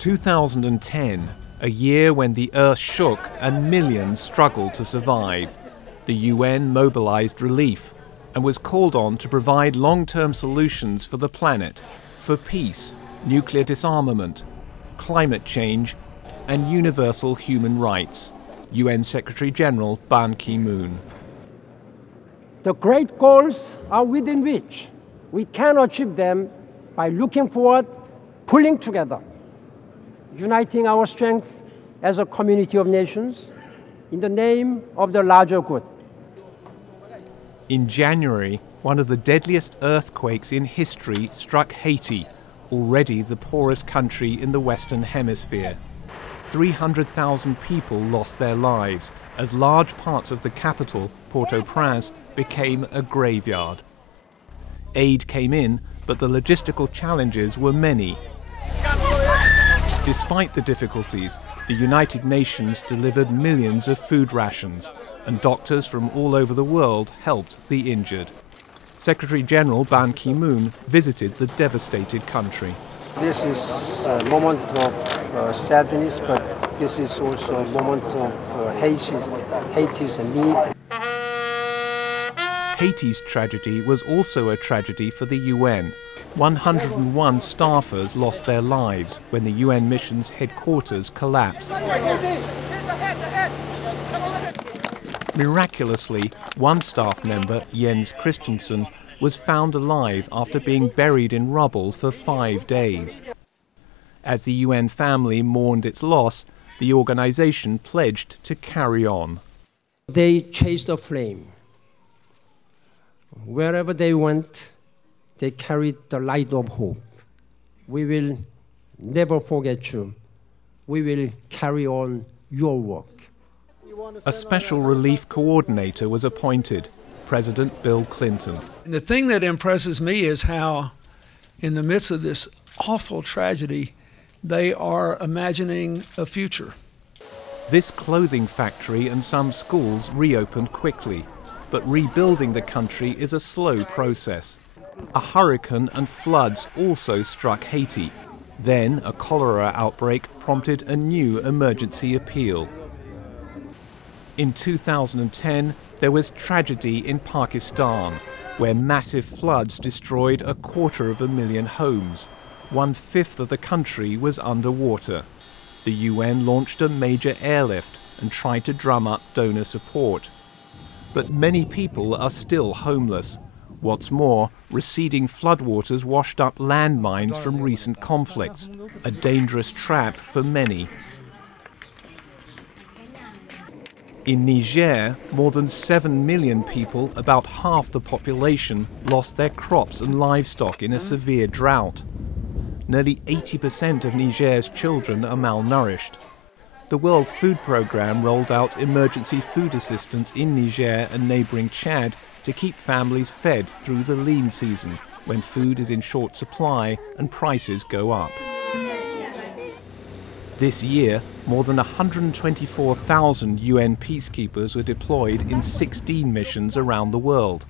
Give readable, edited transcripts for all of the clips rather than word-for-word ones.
2010, a year when the earth shook and millions struggled to survive. The UN mobilized relief and was called on to provide long-term solutions for the planet, for peace, nuclear disarmament, climate change, and universal human rights. UN Secretary-General Ban Ki-moon. The great goals are within reach. We can achieve them by looking forward, pulling together, uniting our strength as a community of nations in the name of the larger good. In January, one of the deadliest earthquakes in history struck Haiti, already the poorest country in the Western Hemisphere. 300,000 people lost their lives as large parts of the capital, Port-au-Prince, became a graveyard. Aid came in, but the logistical challenges were many. Despite the difficulties, the United Nations delivered millions of food rations, and doctors from all over the world helped the injured. Secretary-General Ban Ki-moon visited the devastated country. This is a moment of sadness, but this is also a moment of Haiti's need. Haiti's tragedy was also a tragedy for the UN. 101 staffers lost their lives when the UN mission's headquarters collapsed. Miraculously, one staff member, Jens Christensen, was found alive after being buried in rubble for 5 days. As the UN family mourned its loss, the organization pledged to carry on. They chased a flame. Wherever they went, they carried the light of hope. We will never forget you. We will carry on your work. A special relief coordinator was appointed, President Bill Clinton. And the thing that impresses me is how, in the midst of this awful tragedy, they are imagining a future. This clothing factory and some schools reopened quickly, but rebuilding the country is a slow process. A hurricane and floods also struck Haiti. Then a cholera outbreak prompted a new emergency appeal. In 2010, there was tragedy in Pakistan, where massive floods destroyed 250,000 homes. 1/5 of the country was underwater. The UN launched a major airlift and tried to drum up donor support. But many people are still homeless. What's more, receding floodwaters washed up landmines from recent conflicts, a dangerous trap for many. In Niger, more than 7 million people, about half the population, lost their crops and livestock in a severe drought. Nearly 80% of Niger's children are malnourished. The World Food Programme rolled out emergency food assistance in Niger and neighbouring Chad to keep families fed through the lean season, when food is in short supply and prices go up. This year, more than 124,000 UN peacekeepers were deployed in 16 missions around the world.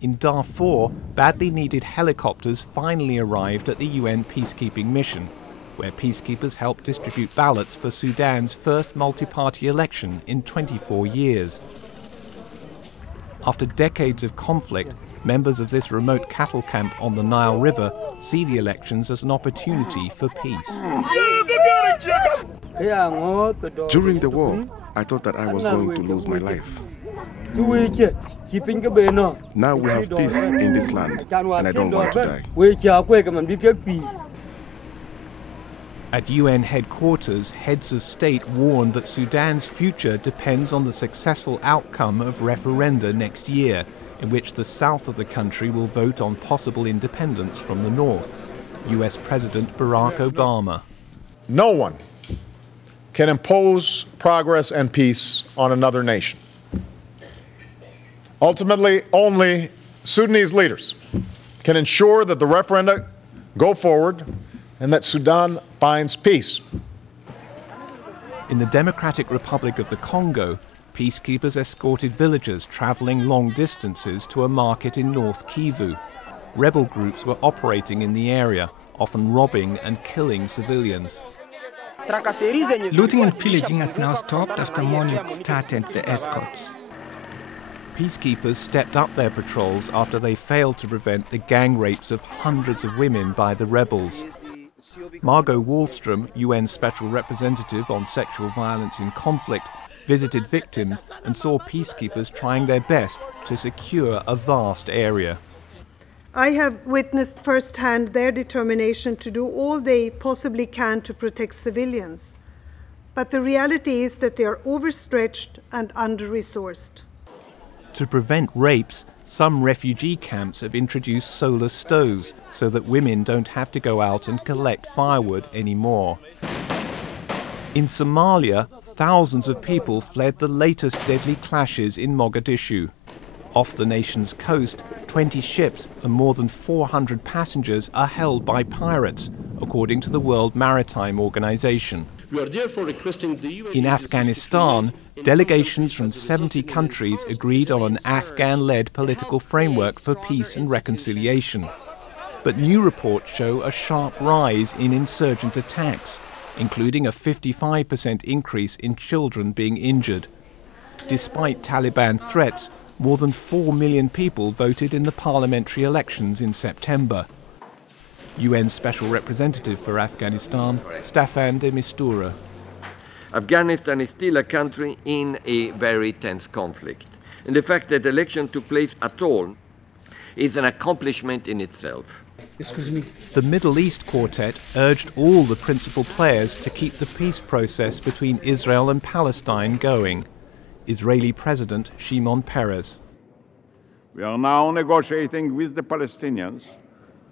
In Darfur, badly needed helicopters finally arrived at the UN peacekeeping mission, where peacekeepers helped distribute ballots for Sudan's first multi-party election in 24 years. After decades of conflict, members of this remote cattle camp on the Nile River see the elections as an opportunity for peace. During the war, I thought that I was going to lose my life. Now we have peace in this land, and I don't want to die. At UN headquarters, heads of state warned that Sudan's future depends on the successful outcome of referenda next year, in which the south of the country will vote on possible independence from the north. US President Barack Obama. No one can impose progress and peace on another nation. Ultimately, only Sudanese leaders can ensure that the referenda go forward and that Sudan finds peace. In the Democratic Republic of the Congo, peacekeepers escorted villagers traveling long distances to a market in North Kivu. Rebel groups were operating in the area, often robbing and killing civilians. Looting and pillaging has now stopped after MONUC started the escorts. Peacekeepers stepped up their patrols after they failed to prevent the gang rapes of hundreds of women by the rebels. Margot Wallström, UN Special Representative on Sexual Violence in Conflict, visited victims and saw peacekeepers trying their best to secure a vast area. I have witnessed firsthand their determination to do all they possibly can to protect civilians. But the reality is that they are overstretched and under-resourced. To prevent rapes, some refugee camps have introduced solar stoves so that women don't have to go out and collect firewood anymore. In Somalia, thousands of people fled the latest deadly clashes in Mogadishu. Off the nation's coast, 20 ships and more than 400 passengers are held by pirates, according to the World Maritime Organization. We are therefore requesting the UN. In Afghanistan, delegations from 70 countries agreed on an Afghan-led political framework for peace and reconciliation. But new reports show a sharp rise in insurgent attacks, including a 55% increase in children being injured. Despite Taliban threats, more than 4 million people voted in the parliamentary elections in September. UN Special Representative for Afghanistan, Staffan de Mistura. Afghanistan is still a country in a very tense conflict. And the fact that the election took place at all is an accomplishment in itself. The Middle East Quartet urged all the principal players to keep the peace process between Israel and Palestine going. Israeli President Shimon Peres. We are now negotiating with the Palestinians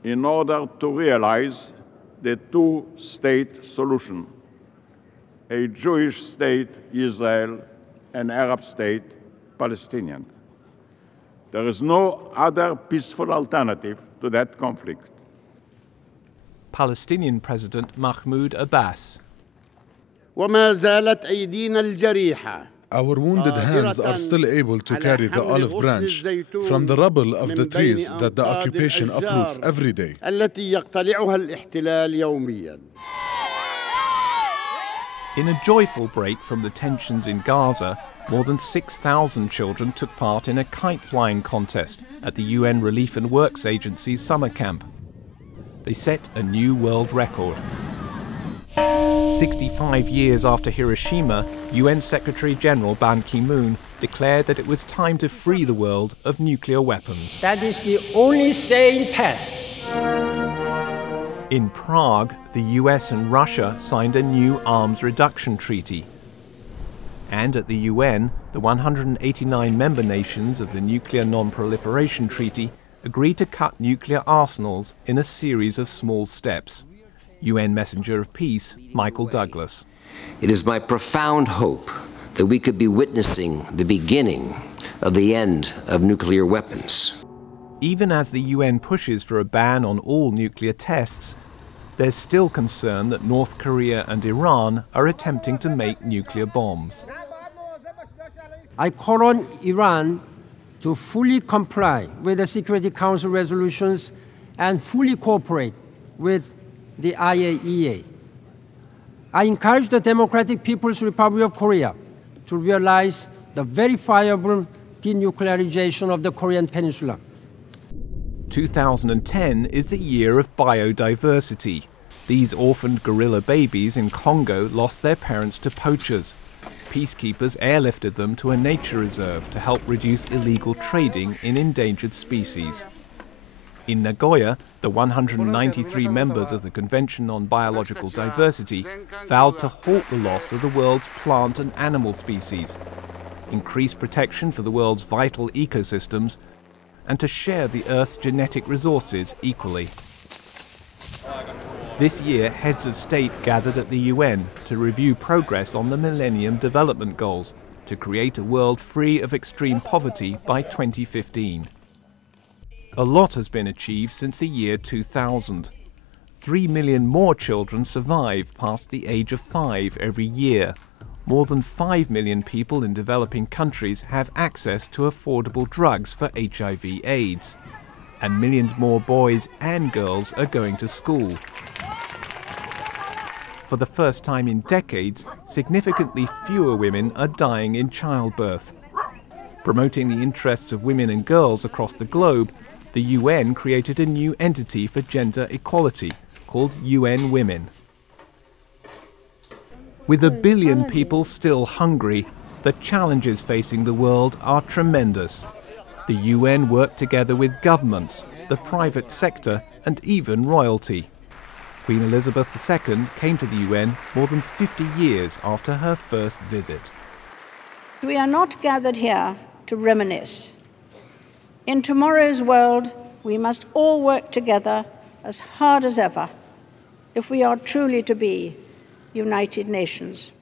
in order to realize the two-state solution: a Jewish state, Israel, an Arab state, Palestinian. There is no other peaceful alternative to that conflict. Palestinian President Mahmoud Abbas. وما زالت أيدينا الجريحة. Our wounded hands are still able to carry the olive branch from the rubble of the trees that the occupation uproots every day. In a joyful break from the tensions in Gaza, more than 6,000 children took part in a kite-flying contest at the UN Relief and Works Agency's summer camp. They set a new world record. 65 years after Hiroshima, UN Secretary-General Ban Ki-moon declared that it was time to free the world of nuclear weapons. That is the only sane path. In Prague, the US and Russia signed a new arms reduction treaty. And at the UN, the 189 member nations of the Nuclear Non-Proliferation Treaty agreed to cut nuclear arsenals in a series of small steps. UN Messenger of Peace, Michael Douglas. It is my profound hope that we could be witnessing the beginning of the end of nuclear weapons. Even as the UN pushes for a ban on all nuclear tests, there's still concern that North Korea and Iran are attempting to make nuclear bombs. I call on Iran to fully comply with the Security Council resolutions and fully cooperate with the IAEA. I encourage the Democratic People's Republic of Korea to realize the verifiable denuclearization of the Korean Peninsula. 2010 is the year of biodiversity. These orphaned gorilla babies in Congo lost their parents to poachers. Peacekeepers airlifted them to a nature reserve to help reduce illegal trading in endangered species. In Nagoya, the 193 members of the Convention on Biological Diversity vowed to halt the loss of the world's plant and animal species, increase protection for the world's vital ecosystems, and to share the Earth's genetic resources equally. This year, heads of state gathered at the UN to review progress on the Millennium Development Goals to create a world free of extreme poverty by 2015. A lot has been achieved since the year 2000. 3 million more children survive past the age of 5 every year. More than 5 million people in developing countries have access to affordable drugs for HIV/AIDS. And millions more boys and girls are going to school. For the first time in decades, significantly fewer women are dying in childbirth. Promoting the interests of women and girls across the globe, the UN created a new entity for gender equality called UN Women. With 1 billion people still hungry, the challenges facing the world are tremendous. The UN worked together with governments, the private sector, and even royalty. Queen Elizabeth II came to the UN more than 50 years after her first visit. We are not gathered here to reminisce. In tomorrow's world, we must all work together as hard as ever if we are truly to be United Nations.